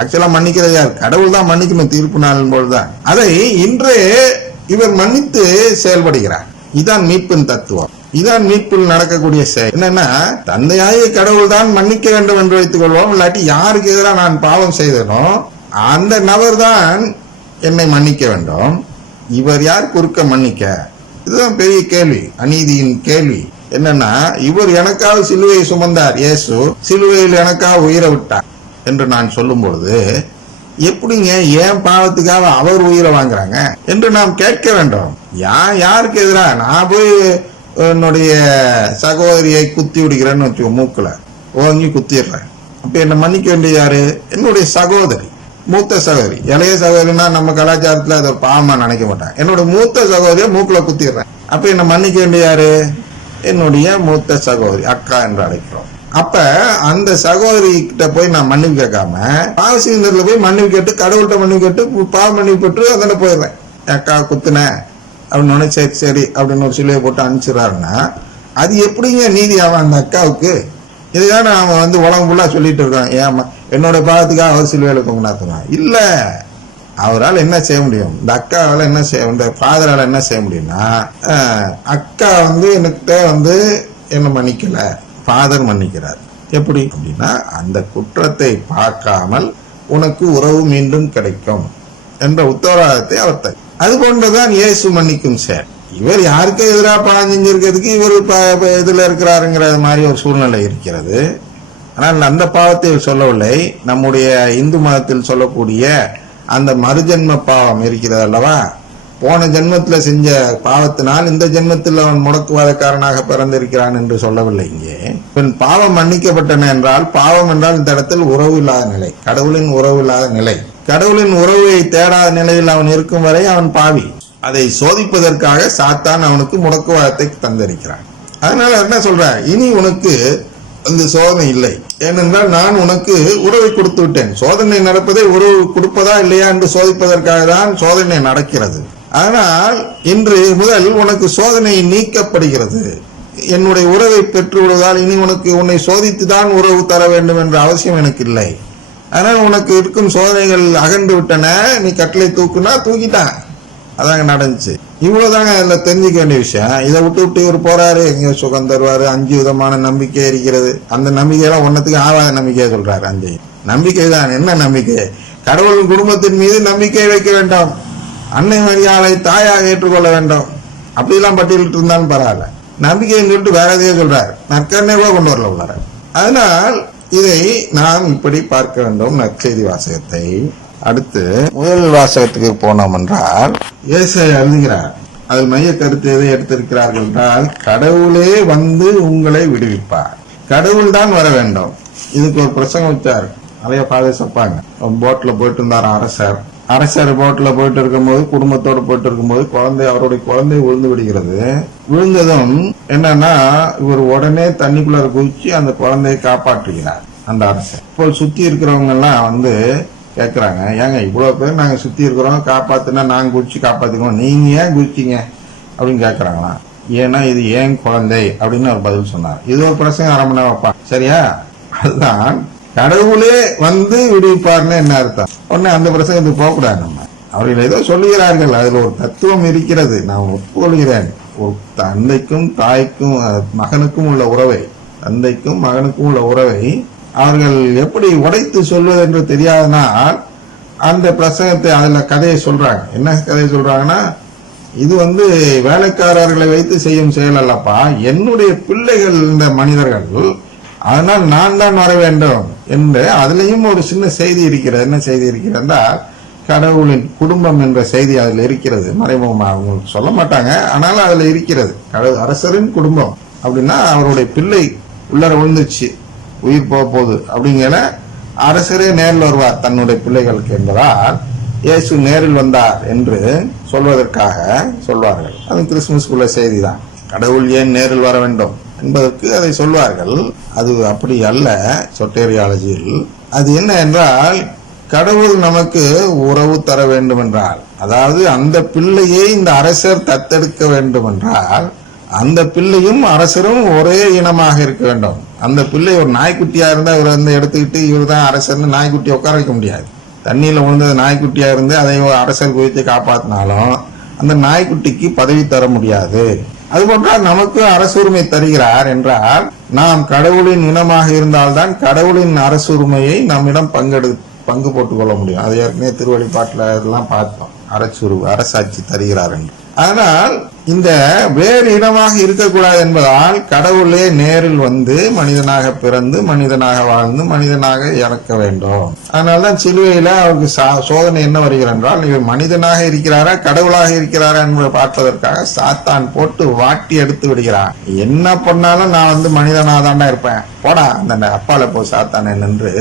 ஆக்சுவலா மன்னிக்கிறது யார்? கடவுள் தான் மன்னிக்கணும் தீர்ப்பு நாள் போதுதான். அதை இன்றே இவர் மன்னித்து செயல்படுகிறார். இதான் மீட்பின் தத்துவம். இதான் மீட்பில் நடக்கக்கூடிய செயல். என்னன்னா, தந்தையாகிய கடவுள் தான் மன்னிக்க வேண்டும் என்று வைத்துக் கொள்வோம். இல்லாட்டி யாருக்கு எதிராக நான் பாவம் செய்தனோ அந்த நபர் தான் என்னை மன்னிக்க வேண்டும். இவர் யார் குறுக்க மன்னிக்க? இதுதான் பெரிய கேள்வி, அநீதியின் கேள்வி. என்னன்னா, இவர் எனக்காக சிலுவையை சுமந்தார், இயேசு சிலுவையில் எனக்காக உயிரை விட்டார் என்று நான் சொல்லும் பொழுது, எப்படிங்க ஏன் பாவத்துக்காக அவர் உயிரை வாங்குறாங்க என்று நாம் கேட்க வேண்டும். யாருக்கு எதிராக நான் போய் என்னுடைய சகோதரியை குத்தி விடுகிறேன்னு வச்சுக்கோ, மூக்குல ஓங்கி குத்திடுறேன், அப்ப என்ன மன்னிக்க வேண்டிய யாரு? என்னுடைய சகோதரி, மூத்த சகோதரி. இளைய சகோதரினா நம்ம கலாச்சாரத்துல அதை பாவமா நினைக்க மாட்டாங்க. என்னோட மூத்த சகோதரியை மூக்குல குத்திடுறேன், அப்ப என்ன மன்னிக்க வேண்டிய யாரு? என்னுடைய மூத்த சகோதரி, அக்கா என்று அழைக்கிறோம். அப்ப அந்த சகோதரி கிட்ட போய் நான் மன்னிப்பு கேட்காம பாவசீந்தர்ல போய் மன்னிப்பு கேட்டு கடவுள்கிட்ட மன்னிப்பு கேட்டு பாவ மன்னிப்பு பெற்று அதனை போயிடுறேன். அக்கா குத்துன அப்படின்னு சரி சரி அப்படின்னு ஒரு சிலுவையை போட்டு அனுப்பிச்சிடறாருன்னா அது எப்படிங்க நீதி ஆகும் அந்த அக்காவுக்கு? இதுதான் அவன் உலகம் ஃபுல்லா சொல்லிட்டு இருக்கான், ஏமா என்னோட பாவத்துக்காக அவர் சிலுவையில தொங்கினாத்துனா இல்ல. அவரால் என்ன செய்ய முடியும்? இந்த அக்காவால என்ன செய்ய, இந்த ஃபாதரால என்ன செய்ய முடியும்னா, அக்கா எனக்கு என்ன மன்னிக்கல, ஃபாதர் மன்னிக்கிறார். எப்படி அப்படின்னா, அந்த குற்றத்தை பார்க்காமல் உனக்கு உறவு மீண்டும் கிடைக்கும் என்ற உத்தரவாதத்தை அவர் தரும். அது போன்றுதான் இயேசு மன்னிக்கும் செயல். இவர் யாருக்கு எதிராக பாவம் செஞ்சிருக்கிறதுக்கு இவர் இதுல இருக்கிறாருங்கிற மாதிரி ஒரு சூழ்நிலை இருக்கிறது. ஆனால் அந்த பாவத்தை சொல்லவில்லை. நம்முடைய இந்து மதத்தில் சொல்லக்கூடிய அந்த மறுஜென்ம பாவம் இருக்கிறது அல்லவா, போன ஜென்மத்துல செஞ்ச பாவத்தினால் இந்த ஜென்மத்தில் அவன் முடக்குவாதக்காரனாக பிறந்திருக்கிறான் என்று சொல்லவில்லை. இங்கே பாவம் மன்னிக்கப்பட்டன என்றால், பாவம் என்றால் இந்த இடத்தில் உறவு இல்லாத நிலை, கடவுளின் உறவு இல்லாத நிலை. கடவுளின் உறவை தேடாத நிலையில் அவன் இருக்கும் வரை அவன் பாவி. அதை சோதிப்பதற்காக சாத்தான் அவனுக்கு முடக்குவாதத்தை தந்திருக்கிறான். அதனால என்ன சொல்ற, இனி உனக்கு அந்த சோதனை இல்லை, ஏனென்றால் நான் உனக்கு உறவை கொடுத்து விட்டேன். சோதனை நடப்பதை உறவு கொடுப்பதா இல்லையா என்று சோதிப்பதற்காக தான் சோதனை நடக்கிறது. ஆனால் இன்று முதல் உனக்கு சோதனை நீக்கப்படுகிறது. என்னுடைய உறவை பெற்று விடுவதால் இனி உன்னை சோதித்துதான் உறவு தர வேண்டும் என்ற அவசியம் எனக்கு இல்லை. அதனால் உனக்கு இருக்கும் சோதனைகள் அகன்று விட்டன. நீ கட்டளை தூக்குனா தூக்கிட்டான். அதாங்க நடந்துச்சு. இவ்வளவுதாங்க அதுல தெரிஞ்சுக்க வேண்டிய விஷயம். இதை விட்டு இவர் போறாரு, எங்க சுகம் தருவாரு, 5 விதமான நம்பிக்கை இருக்கிறது. அந்த நம்பிக்கையெல்லாம் ஒன்னத்துக்கு ஆவாத நம்பிக்கையை சொல்றாரு. 5 நம்பிக்கை தான். என்ன நம்பிக்கை? கடவுளின் குடும்பத்தின் மீது நம்பிக்கை வைக்க வேண்டாம், அன்னை மரியாதை தாயாக ஏற்றுக்கொள்ள வேண்டும், அப்படிலாம் பட்டியலிட்டு இருந்தாலும் பரவாயில்ல. நம்பிக்கைன்னு சொல்லிட்டு வேற எதையோ சொல்றாரு, நற்கருணை கூட கொண்டு வரல உள்ளார. அதனால் இதை நாம் இப்படி பார்க்க வேண்டும் நற்செய்தி வாசகத்தை. அடுத்து முதல் வாசகத்துக்கு போனோம் என்றால், ஏசாயா எழுதுகிறார். அதில் மைய கருத்து எதை எடுத்திருக்கிறார்கள் என்றால், கடவுளே வந்து உங்களை விடுவிப்பார், கடவுள் தான் வர வேண்டும். இதுக்கு ஒரு பிரசங்கம் வச்சார், நிறைய ஃபாதர்ஸ் வைப்பாங்க. போட்ல போயிட்டு இருந்தார் அரசர் போட்ல போயிட்டு இருக்கும்போது, குடும்பத்தோடு போயிட்டு இருக்கும்போது அவருடைய குழந்தை விழுந்து விடுகிறது. விழுந்ததும் என்னன்னா, இவர் உடனே தண்ணிக்குள்ள குதிச்சு அந்த குழந்தையை காப்பாற்றுகிறார் அந்த அரசர். இப்போ சுத்தி இருக்கிறவங்க எல்லாம் கேக்குறாங்க, ஏங்க இவ்வளவு பேர் நாங்க சுத்தி இருக்கிறோம், காப்பாத்துனா நாங்க குதிச்சு காப்பாத்திக்கோம், நீங்க ஏன் குதிச்சிங்க அப்படின்னு கேக்குறாங்களாம். ஏன்னா இது ஏன் குழந்தை அப்படின்னு அவர் பதில் சொன்னார். இது ஒரு பிரசங்கம் 1/2 மணி நேரம் வைப்பா, சரியா? அதுதான் கடவுளே வந்து விடுவிப்பார்னு என்ன அர்த்தம்? உடனே அந்த பிரசங்கத்துக்கு போகக்கூடாது. நம்ம அவர்கள் ஏதோ சொல்லுகிறார்கள், அதுல ஒரு தத்துவம் இருக்கிறது, நான் ஒப்புக்கொள்கிறேன். ஒரு தந்தைக்கும் தாய்க்கும் மகனுக்கும் உள்ள உறவை, தந்தைக்கும் மகனுக்கும் உள்ள உறவை அவர்கள் எப்படி உடைத்து சொல்வது என்று தெரியாதனால் அந்த பிரசங்கத்தை அதுல கதையை சொல்றாங்க. என்ன கதையை சொல்றாங்கன்னா, இது வேலைக்காரர்களை வைத்து செய்யும் செயல் அல்லப்பா, என்னுடைய பிள்ளைகள் இந்த மனிதர்கள், அதனால் நான் தான் வர வேண்டும் என்று அதுலயும் ஒரு சின்ன செய்தி இருக்கிறது. என்ன செய்தி இருக்கிறதா, கடவுளின் குடும்பம் என்ற செய்தி அதுல இருக்கிறது. மறைமுகமா அவங்களுக்கு சொல்ல மாட்டாங்க, ஆனாலும் அதுல இருக்கிறது. அரசரின் குடும்பம் அப்படின்னா அவருடைய பிள்ளை உள்ளர விழுந்துச்சு, உயிர் போக போகுது அப்படிங்கிற அரசரே நேரில் வருவார் தன்னுடைய பிள்ளைகளுக்கு என்பதால் இயேசு நேரில் வந்தார் என்று சொல்வதற்காக சொல்வார்கள். அது கிறிஸ்துமஸ்குள்ள செய்தி தான். கடவுள் ஏன் நேரில் வர வேண்டும் என்பதற்கு அதை சொல்வார்கள். அது அப்படி அல்ல. சொட்டேரியாலஜியில் அது என்ன என்றால், கடவுள் நமக்கு உறவு தர வேண்டும் என்றால், அதாவது அந்த பிள்ளையை இந்த அரசர் தத்தெடுக்க வேண்டும் என்றால் அந்த பிள்ளையும் அரசரும் ஒரே இனமாக இருக்க வேண்டும். அந்த பிள்ளை ஒரு நாய்க்குட்டியா இருந்தா இவர் வந்து எடுத்துக்கிட்டு இவர் தான் அரசர்னு நாய்க்குட்டியை உட்கார வைக்க முடியாது. தண்ணியில விழுந்தது நாய்க்குட்டியா இருந்து அதை அரசர் குவித்து காப்பாத்தினாலும் அந்த நாய்க்குட்டிக்கு பதவி தர முடியாது. அதுபோன்றால் நமக்கு அரசுரிமை தருகிறார் என்றால் நாம் கடவுளின் இனமாக இருந்தால்தான் கடவுளின் அரசுரிமையை நம்மிடம் பங்கு போட்டுக் கொள்ள முடியும். அது ஏற்கனவே திருவழிபாட்டுல எல்லாம் பார்த்தோம், அரசாட்சி தருகிறார் என்று. ஆனால் இந்த வேறு இனமாக இருக்கக்கூடாது என்பதால் கடவுளே நேரில் வந்து மனிதனாக பிறந்து மனிதனாக வாழ்ந்து மனிதனாக இறக்க வேண்டும். அதனால்தான் சிலுவையில அவருக்கு சோதனை என்ன வருகிறது என்றால், இவர் மனிதனாக இருக்கிறாரா கடவுளாக இருக்கிறாரா என்பதை பார்ப்பதற்காக சாத்தான் போட்டு வாட்டி எடுத்து விடுகிறான். என்ன பண்ணாலும் நான் வந்து மனிதனாக தாண்டா இருப்பேன், போடா அந்த அப்பால போ சாத்தானே என்று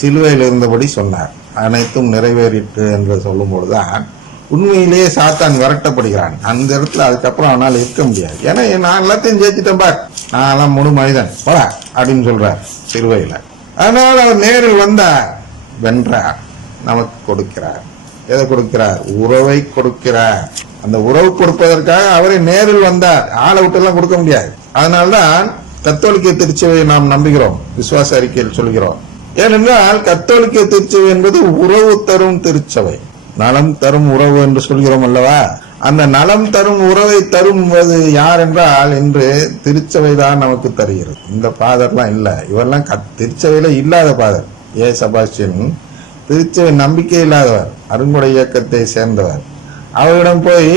சிலுவையில் இருந்தபடி சொன்னார். அனைத்தும் நிறைவேறிட்டு என்று சொல்லும் பொழுதுதான் உண்மையிலேயே சாத்தான் விரட்டப்படுகிறான். அந்த இடத்துல அதுக்கப்புறம் அவனால் இருக்க முடியாது. ஏன்னா நான் எல்லாத்தையும் ஜெயிச்சிட்டேன் பார், நான் எல்லாம் முழு மனிதன் போடா அப்படின்னு சொல்றார் சிலுவையில. அதனால் அவர் நேரில் வந்தார், வென்றார், நமக்கு கொடுக்கிறார். எதை கொடுக்கிறார்? உறவை கொடுக்கிறார். அந்த உறவு கொடுப்பதற்காக அவரை நேரில் வந்தார். ஆளை விட்டு எல்லாம் கொடுக்க முடியாது. அதனால்தான் கத்தோலிக்க திருச்சபையை நாம் நம்புகிறோம், விசுவாச அறிக்கையில் சொல்கிறோம். ஏனென்றால் கத்தோலிக்க திருச்சபை என்பது உறவு தரும் திருச்சபை, நலம் தரும் உறவு என்று சொல்கிறோம் அல்லவா? அந்த நலம் தரும் உறவை தருவது யார் என்றால் இன்று திருச்சபை தான் நமக்கு தருகிறது. இந்த பாதர்லாம் இல்ல, இவரெல்லாம் திருச்சபையில இல்லாத பாதர். செபாஸ்டியன் திருச்சபை நம்பிக்கை இல்லாதவர், அருங்குடை இயக்கத்தை சேர்ந்தவர். அவரிடம் போய்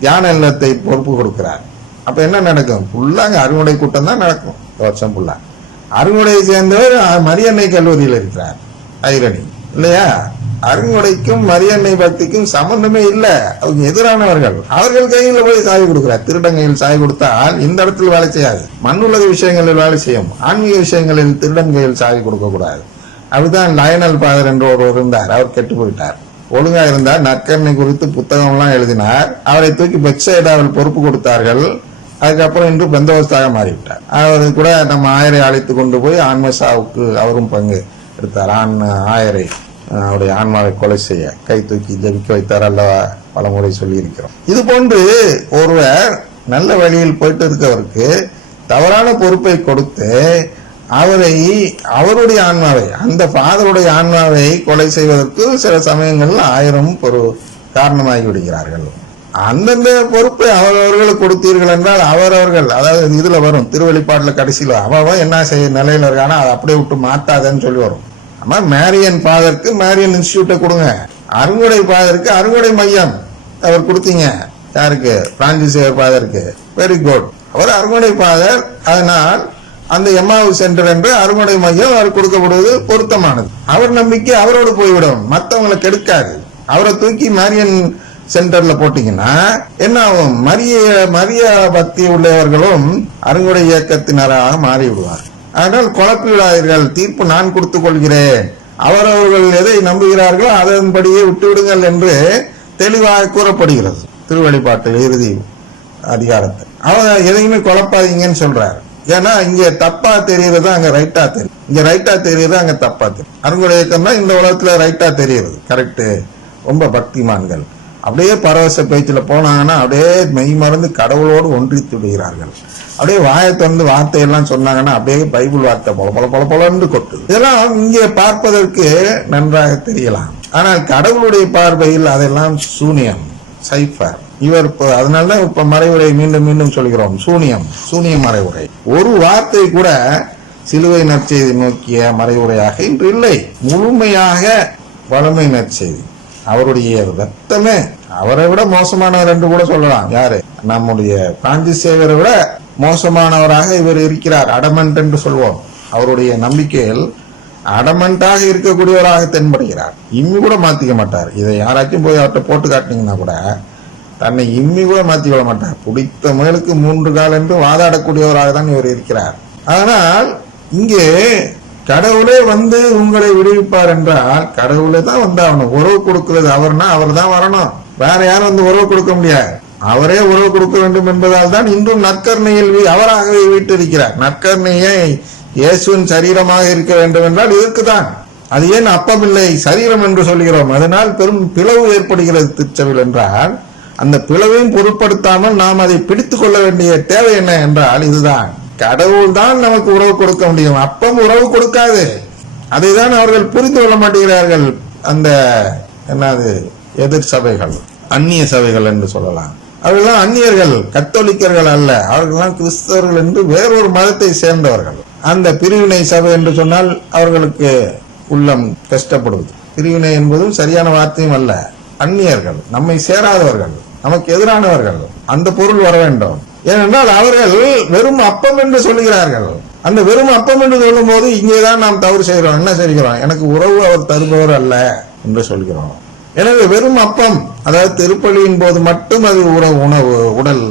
தியான இல்லத்தை பொறுப்பு கொடுக்கிறார். அப்ப என்ன நடக்கும்? ஃபுல்லாங்க அருங்குடை கூட்டம் தான் நடக்கும் வருஷம் ஃபுல்லா. அருங்குடையை சேர்ந்தவர் மரியன்னை கல்லூரியில் இருக்கிறார். ஐரணி இல்லையா? அருங்குடைக்கும் மரியன்னை பக்திக்கும் சம்பந்தமே இல்ல, அவங்க எதிரானவர்கள். அவர்கள் கையில போய் சாய் கொடுக்கிறார். திருடன் கையில் சாய் கொடுத்தால் இந்த இடத்துல வேலை செய்யாது, மண்ணுலக விஷயங்களில் வேலை செய்யும். ஆன்மீக விஷயங்களில் திருடன் கையில் சாய் கொடுக்க கூடாது. அப்படிதான் லயனல் பாதர் என்று ஒருவர் இருந்தார், அவர் கெட்டு போயிட்டார். ஒழுங்கா இருந்தார், நற்கருணை குறித்து புத்தகம் எல்லாம் எழுதினார். அவரை தூக்கி பெட்சைடாவில் பொறுப்பு கொடுத்தார்கள். அதுக்கப்புறம் இன்று பெந்தோஸ்தாக மாறிவிட்டார். அவர் கூட நம்ம ஆயரை அழைத்து கொண்டு போய் ஆன்மசாவுக்கு அவரும் பங்கு எடுத்தார். ஆயரை அவருடைய ஆன்மாவை கொலை செய்ய கை தூக்கி ஜபிக்க வைத்தார் அல்லவா, பலமுறை சொல்லி இருக்கிறோம். இது போன்று ஒருவர் நல்ல வழியில் போயிட்டு இருக்கவருக்கு தவறான பொறுப்பை கொடுத்து அவருடைய ஆன்மாவை, அந்த ஃபாதருடைய ஆன்மாவை கொலை செய்வதற்கு சில சமயங்களில் 1000 காரணமாகி விடுகிறார்கள். அந்தந்த பொறுப்பை அவரவர்களுக்கு கொடுத்தீர்கள் என்றால் அவரவர்கள், அதாவது இதுல வரும் திருவழிபாட்டுல கடைசியில் அவன் என்ன செய்ய நிலையில இருக்கானா அதை அப்படியே விட்டு மாத்தாதன்னு சொல்லி வரும். ஆமா, மேரியன் ஃபாதருக்கு மேரியன் இன்ஸ்டிடியூட்டை கொடுங்க, அருங்குடை ஃபாதருக்கு அருங்குடை மையம் அவர் கொடுத்தீங்க. யாருக்கு? பிரான்சிஸ் ஃபாதருக்கு. வெரி குட், அவர் அருங்குடை ஃபாதர். அதனால் அந்த எம்மாவு சென்டர் என்று அருங்குடை மையம் அவர் கொடுக்கப்படுவது பொருத்தமானது. அவர் நம்பிக்கை அவரோடு போய்விடும், மற்றவங்களை கெடுக்காது. அவரை தூக்கி மேரியன் சென்டர்ல போட்டீங்கன்னா என்ன ஆகும்? மரிய பக்தி உள்ளவர்களும் அருங்குடை இயக்கத்தினராக மாறிவிடுவார். அதனால் குழப்பிவிடாதீர்கள், தீர்ப்பு நான் கொடுத்துக் கொள்கிறேன், அவரவர்கள் எதை நம்புகிறார்களோ அதன்படியே விட்டுவிடுங்கள் என்று தெளிவாக கூறப்படுகிறது திருவழிபாட்டில் இறுதி அதிகாரத்தில். அவர் எதையுமே குழப்பாதீங்கன்னு சொல்றாரு. ஏன்னா இங்க தப்பா தெரியுறது அங்க ரைட்டா தெரியும், இங்க ரைட்டா தெரியுது அங்க தப்பா தெரியும். அருங்குடை இயக்கம் தான் இந்த உலகத்துல ரைட்டா தெரியுது, கரெக்டு. ரொம்ப பக்திமான்கள் அப்படியே பரவச பேச்சில் போனாங்கன்னா அப்படியே மெய் மறந்து கடவுளோடு ஒன்றித்து விடுகிறார்கள். அப்படியே வாயை திறந்து வார்த்தையெல்லாம் சொன்னாங்கன்னா அப்படியே பைபிள் வார்த்தை பொல கொட்டுது. இதெல்லாம் இங்கே பார்ப்பதற்கு நன்றாக தெரியலாம். ஆனால் கடவுளுடைய பார்வையில் அதெல்லாம் சூனியம், சைஃபர். இவர் அதனாலதான் இப்ப மறைவுரை மீண்டும் மீண்டும் சொல்கிறோம், சூனிய மறைவுரை. ஒரு வார்த்தை கூட சிலுவை நற்செய்தி நோக்கிய மறைவுரையாக இன்று இல்லை. முழுமையாக வளமை நற்செய்தி. அவருடைய ரத்தமே அவரை விட மோசமானவர் என்று கூட சொல்லலாம். யாரு? நம்முடைய பிரான்சிஸ் சேவரை விட மோசமானவராக இவர் இருக்கிறார். அடமண்ட் என்று சொல்வோம். அவருடைய நம்பிக்கையில் அடமண்டாக இருக்கக்கூடியவராக தென்படுகிறார். இம்மி கூட மாத்திக்க மாட்டார். இதை யாராச்சும் போய் அவர்கிட்ட போட்டு காட்டினீங்கன்னா கூட தன்னை இம்மி கூட மாத்திக்க மாட்டார். பிடித்த மேலுக்கு 3 கால் என்று வாதாடக்கூடியவராக தான் இவர் இருக்கிறார். ஆனால் இங்கே கடவுளே வந்து உங்களை விடுவிப்பார் என்றால் கடவுளே தான் வந்து அவனுக்கு உறவு கொடுக்கிறது அவர்னா அவர் தான் வரணும். வேற யாரும் வந்து உறவு கொடுக்க முடியாது. அவரே உறவு கொடுக்க வேண்டும் என்பதால் தான் இன்றும் நற்கருணையில் அவராகவே வீட்டிருக்கிறார். நற்கருணையை இயேசுவின் சரீரமாக இருக்க வேண்டும் என்றால் இதற்குதான். அது ஏன் அப்பமில்லை சரீரம் என்று சொல்கிறோம். அதனால் பெரும் பிளவு ஏற்படுகிறது திருச்சபையில் என்றால் அந்த பிளவையும் பொருட்படுத்தாமல் நாம் அதை பிடித்துக் கொள்ள வேண்டிய தேவை என்ன என்றால் இதுதான். கடவுள் தான் நமக்கு உறவு கொடுக்க முடியும், அப்பம் உறவு கொடுக்காது. அதை தான் அவர்கள் புரிந்து கொள்ள மாட்டேங்கிறார்கள். அந்த என்னது எதிர் சபைகள், அந்நிய சபைகள் என்று சொல்லலாம். அவர்கள்லாம் அந்நியர்கள், கத்தோலிக்கர்கள் அல்ல, அவர்கள்லாம் கிறிஸ்தவர்கள் என்று வேறொரு மதத்தை சேர்ந்தவர்கள். அந்த பிரிவினை சபை என்று சொன்னால் அவர்களுக்கு உள்ளம் கஷ்டப்படுவது. பிரிவினை என்பதும் சரியான வார்த்தையும் அல்ல. அந்நியர்கள், நம்மை சேராதவர்கள், நமக்கு எதிரானவர்கள், அந்த பொருள் வர வேண்டும். ஏனென்றால் அவர்கள் வெறும் அப்பம் என்று சொல்லுகிறார்கள். அந்த வெறும் அப்பம் என்று சொல்லும் போது இங்கேதான் நாம் தவறு செய்கிறோம். என்ன செய்கிறோம்? எனக்கு உறவு அவர் தருபவர் அல்ல என்று சொல்கிறோம். எனவே வெறும் அப்பம், அதாவது திருப்பலியின் போது மட்டும் அது உணவு உடல்,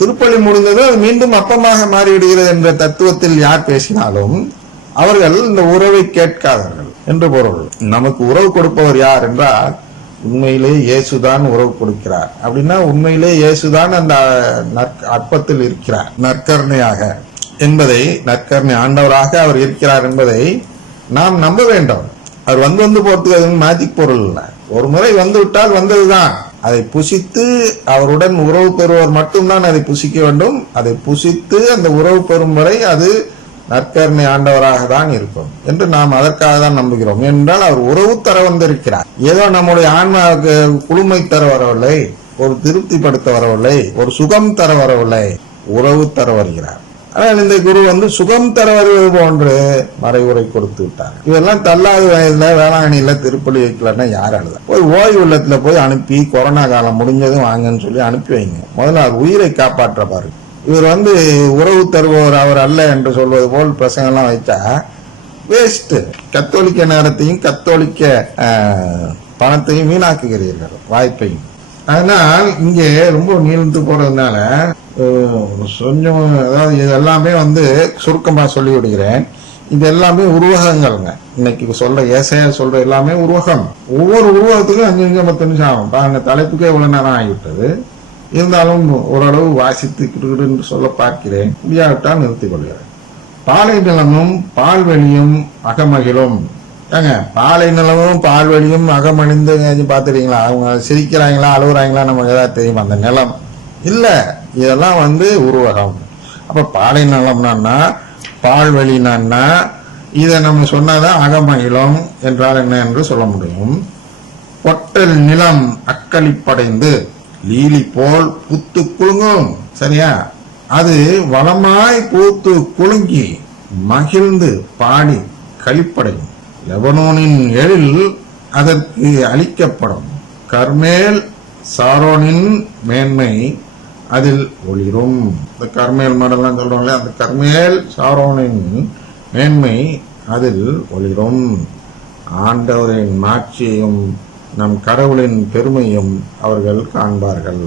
திருப்பலி முடிந்தது அது மீண்டும் அப்பமாக மாறிவிடுகிறது என்ற தத்துவத்தில் யார் பேசினாலும் அவர்கள் இந்த உறவை கேட்காதவர்கள் என்று பொருள். நமக்கு உறவு கொடுப்பவர் யார் என்றால் உண்மையிலே இயேசுதான் உறவு கொடுக்கிறார். அப்படின்னா உண்மையிலே இயேசுதான் அந்த அப்பத்தில் இருக்கிறார் நற்கருணையாக என்பதை, நற்கருணை ஆண்டவராக அவர் இருக்கிறார் என்பதை நாம் நம்ப வேண்டும். அவர் வந்து போறதுக்கு அது மேஜிக் பொருள் இல்லை. ஒரு முறை வந்து விட்டால் வந்ததுதான். அதை புசித்து அவருடன் உறவு பெறுவர் மட்டும்தான் அதை புசிக்க வேண்டும். அதை புசித்து அந்த உறவு பெறும் வரை அது நற்கருணை ஆண்டவராக தான் இருக்கும் என்று நாம் அதற்காக தான் நம்புகிறோம். என்றால் அவர் உறவு தர வந்திருக்கிறார். ஏதோ நம்முடைய ஆன்மாவுக்கு குளுமை தர வரவில்லை, ஒரு திருப்திப்படுத்த வரவில்லை, ஒரு சுகம் தர வரவில்லை, உறவு தர வருகிறார். ஆனால் இந்த குரு வந்து சுகம் தர வருவது போன்று மறைவுரை கொடுத்து விட்டார். இதெல்லாம் தள்ளாத வயதுல வேளாங்கண்ணியில திருப்பலி வைக்கலன்னா யார் அழுதா? போய் ஓய்வு இல்லத்துல போய் அனுப்பி கொரோனா காலம் முடிஞ்சதும் வாங்கன்னு சொல்லி அனுப்பி வைங்க. முதல்ல அவர் உயிரை காப்பாற்ற பாருங்க. இவர் வந்து உறவு தருபவர் அவர் அல்ல என்று சொல்வது போல் பிரசங்கெல்லாம் வைத்தா வேஸ்ட். கத்தோலிக்க நேரத்தையும் கத்தோலிக்க பணத்தையும் வீணாக்குகிறீர்கள், வாய்ப்பையும். அதனால் இங்கே ரொம்ப நீழ்ந்து போறதுனால கொஞ்சம், அதாவது இது எல்லாமே வந்து சுருக்கமா சொல்லி விடுகிறேன். இது எல்லாமே உருவகங்கள்ங்க. இன்னைக்கு சொல்ற ஏசையா சொல்ற எல்லாமே உருவகம். ஒவ்வொரு உருவகத்துக்கும் 5 நிமிஷம் 10 நிமிஷம் ஆகும். பாருங்க, தலைப்புக்கே இவ்வளவு நேரம் ஆகிவிட்டது. இருந்தாலும் ஓரளவு வாசித்து என்று சொல்ல பார்க்கிறேன். முடியாவிட்டால் நிறுத்திக் கொள்கிறேன். பாலை நிலமும் பால்வெளியும் அகமகிழும். ஏங்க, பாலை நிலமும் பால்வெளியும் அகமணிந்து பாத்துட்டீங்களா? அவங்க சிரிக்கிறாங்களா அழுகுறாங்களா நமக்கு ஏதாவது தெரியுமா? அந்த நிலம் இல்ல, இதெல்லாம் வந்து உருவகம். அப்ப பாலை நிலம்னா பால்வெளினா இதை நம்ம சொன்னாதான் அகமகிழும் என்றால் என்ன என்று சொல்ல முடியும். பொட்டல் நிலம் அக்களிப்படைந்து லீலி போல் பூத்து குலுங்கும். சரியா? அது வளமாய் பூத்து குலுங்கி மகிழ்ந்து பாடி களிப்படையும். லெபனோனின் எழில் அதற்கு அளிக்கப்படும். கர்மேல் சாரோனின் மேன்மை அதில் ஒளிரும். இந்த கர்மேல் மடலாம் சொல்றோம்ல, அந்த கர்மேல் சாரோனின் மேன்மை அதில் ஒளிரும். ஆண்டவரின் மாட்சியையும் நம் கடவுளின் பெருமையும் அவர்கள் காண்பார்கள்.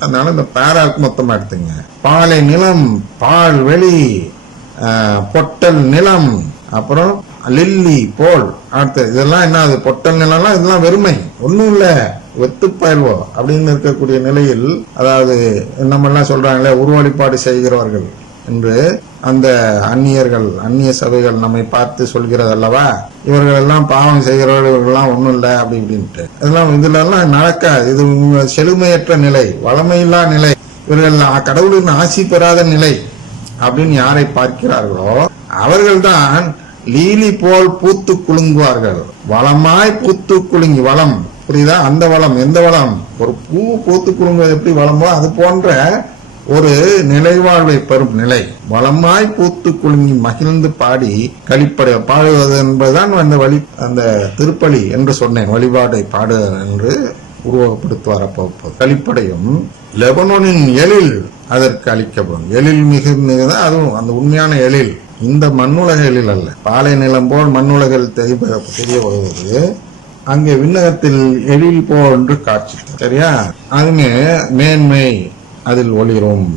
அதனால இந்த பேராக்கு மொத்தமா எடுத்துங்க. பாலை நிலம், பால் வெளி, பொட்டல் நிலம், அப்புறம் லில்லி போல். அடுத்து இதெல்லாம் என்ன? அது பொட்டல் நிலம்லாம் இதெல்லாம் வெறுமை, ஒன்னும் இல்ல, வெத்து பயல்வோ அப்படின்னு இருக்கக்கூடிய நிலையில், அதாவது நம்ம எல்லாம் சொல்றாங்களே உருவழிப்பாடு செய்கிறவர்கள் என்று அந்த அந்நியர்கள், அந்நிய சபைகள் நம்மை பார்த்து சொல்கிறது அல்லவா, இவர்கள் எல்லாம் பாவம் செய்கிறவர்கள், இவர்கள்லாம் ஒண்ணும் இல்லை அப்படி இப்படின்ட்டு. இதெல்லாம் இதுல எல்லாம் நடக்காது. இது செழுமையற்ற நிலை, வளமையில்லா நிலை, இவர்கள் கடவுளின் ஆசி பெறாத நிலை அப்படின்னு யாரை பார்க்கிறார்களோ அவர்கள்தான் லீலி போல் பூத்து குலுங்குவார்கள். வளமாய் பூத்து குலுங்கி, வளம் புரியுதா? அந்த வளம் எந்த வளம்? ஒரு பூ பூத்து குலுங்குவது எப்படி வளமோ அது போன்ற ஒரு நிலைவாழ்வை பெறும் நிலை. வளமாய் பூத்து குலுங்கி மகிழ்ந்து பாடி களிப்படை பாடுவது என்பதுதான் அந்த திருப்பலி என்று சொன்னேன். வழிபாடை பாடு என்று உருவகப்படுத்துவார். அப்போ களிப்படையும் லெபனோனின் எழில் அதற்கு அளிக்கப்படும். எழில் மிகுதான், அதுவும் அந்த உண்மையான எழில், இந்த மண்ணுலக எழில் அல்ல. பாலை நிலம் போல் மண்ணுலகில் தெரிய வருவது அங்கே விண்ணகத்தில் எழில் போன்று காட்சி. சரியா? அதுமே மேன்மை அதில் ஒளிரும்.